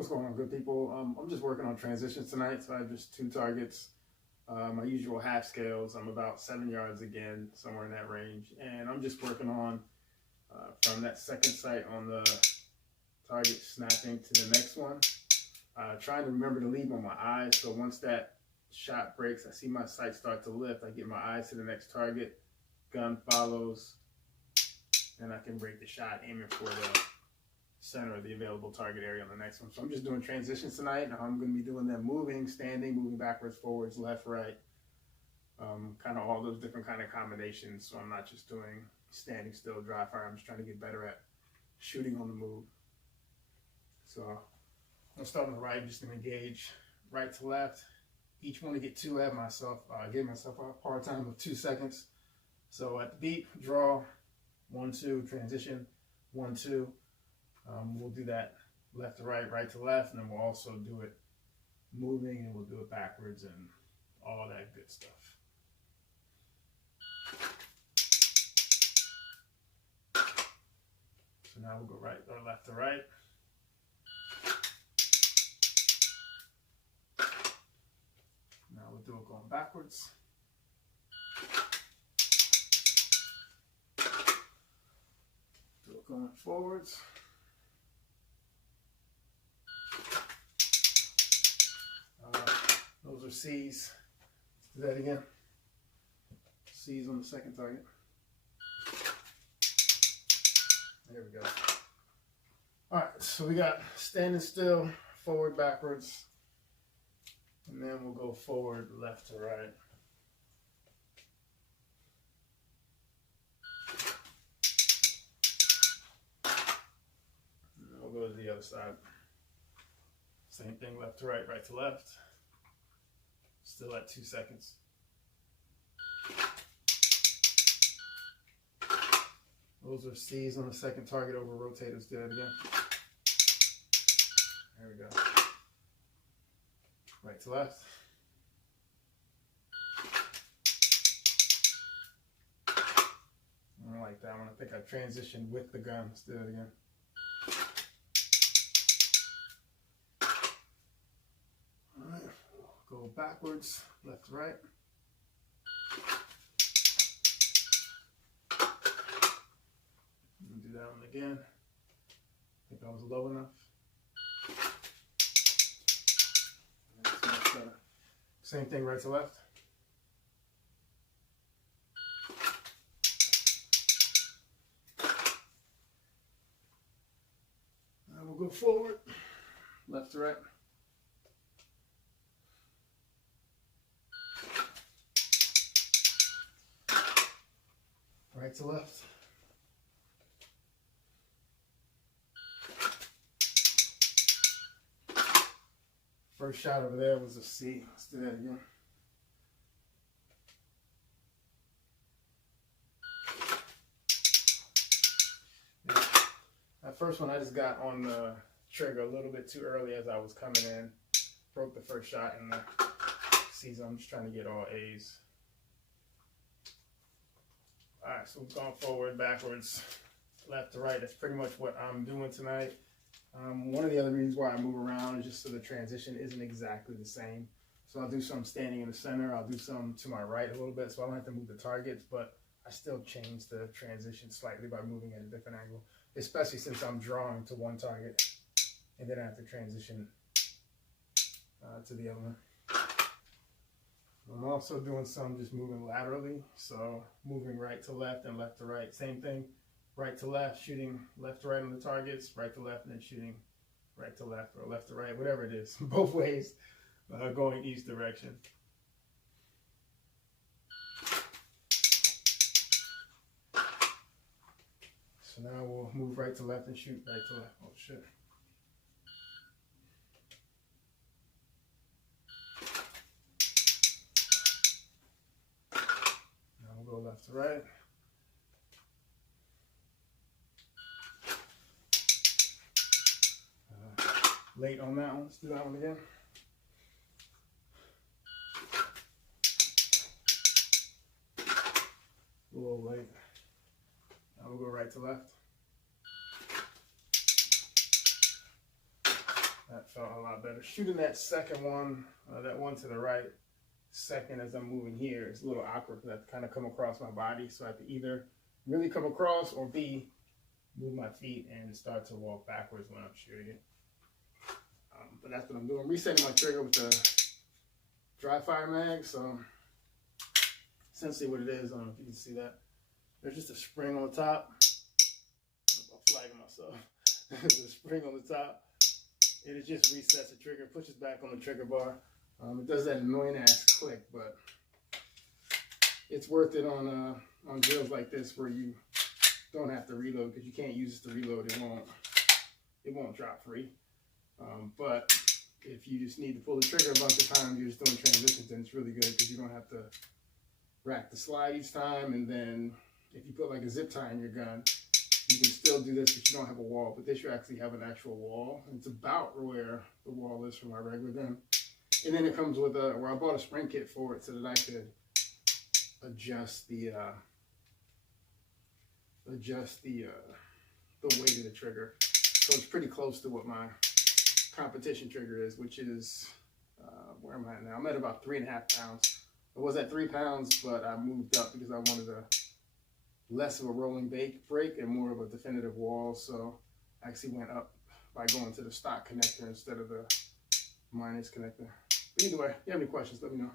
What's going on, good people? I'm just working on transitions tonight, so I have just 2 targets. My usual half scales, I'm about 7 yards again, somewhere in that range. And I'm just working on from that second sight on the target snapping to the next one. Trying to remember to leave on my eyes, so once that shot breaks, I see my sight start to lift, I get my eyes to the next target, gun follows, and I can break the shot aiming for the center of the available target area on the next one. So I'm just doing transitions tonight. Now I'm going to be doing them moving, standing, moving backwards, forwards, left, right, kind of all those different kind of combinations. So I'm not just doing standing still, dry fire. I'm just trying to get better at shooting on the move. So I'm starting on the right, just to engage right to left. Each one to get 2, I have myself, give myself a hard time of 2 seconds. So at the beep, draw, 1, 2, transition, 1, 2. We'll do that left to right, right to left, and then we'll also do it moving, and we'll do it backwards and all that good stuff. So now we'll go right or left to right. Now we'll do it going backwards. Do it going forwards. Those are C's. Let's do that again. C's on the second target. There we go. All right, so we got standing still, forward, backwards, and then we'll go forward, left to right. And then we'll go to the other side. Same thing, left to right, right to left. Still at 2 seconds. Those are C's on the second target over rotate. Let's do that again. There we go. Right to left. I don't like that one. I think I transitioned with the gun. Let's do that again. Go backwards, left to right. Do that one again. I think I was low enough. That's much better. Same thing, right to left. Now we'll go forward, left to right. Right to left. First shot over there was a C. Let's do that again. Yeah. That first one I just got on the trigger a little bit too early as I was coming in. Broke the first shot in the C's. I'm just trying to get all A's. Alright, so we've gone forward, backwards, left to right. That's pretty much what I'm doing tonight. One of the other reasons why I move around is just so the transition isn't exactly the same. So I'll do some standing in the center. I'll do some to my right a little bit, so I don't have to move the targets, but I still change the transition slightly by moving at a different angle, especially since I'm drawing to one target, and then I have to transition to the other one. I'm also doing some just moving laterally, so moving right to left and left to right. Same thing, right to left, shooting left to right on the targets, right to left, and then shooting right to left or left to right, whatever it is, both ways, going each direction. So now we'll move right to left and shoot right to left. Oh shit. Go left to right. Late on that one. Let's do that one again. A little late. Now we'll go right to left. That felt a lot better. Shooting that second one, that one to the right, second as I'm moving here, it's a little awkward because I have to kind of come across my body. So I have to either really come across or B, move my feet and start to walk backwards when I'm shooting it. But that's what I'm doing. I'm resetting my trigger with the dry fire mag. So essentially what it is, I don't know if you can see that. There's just a spring on the top. I'm flagging myself. There's a spring on the top. And it just resets the trigger, pushes back on the trigger bar. It does that annoying ass click, but it's worth it on drills like this where you don't have to reload, because you can't use this to reload. It won't drop free. But if you just need to pull the trigger a bunch of times, you're just doing transitions, then it's really good because you don't have to rack the slide each time. And then if you put like a zip tie in your gun, you can still do this, but you don't have a wall. But this, you actually have an actual wall. And it's about where the wall is for my regular gun. And then it comes with where I bought a spring kit for it so that I could adjust the weight of the trigger. So it's pretty close to what my competition trigger is, which is, where am I at now? I'm at about 3.5 pounds. I was at 3 pounds, but I moved up because I wanted less of a rolling break and more of a definitive wall. So I actually went up by going to the stock connector instead of the minus connector. But either way, if you have any questions, let me know.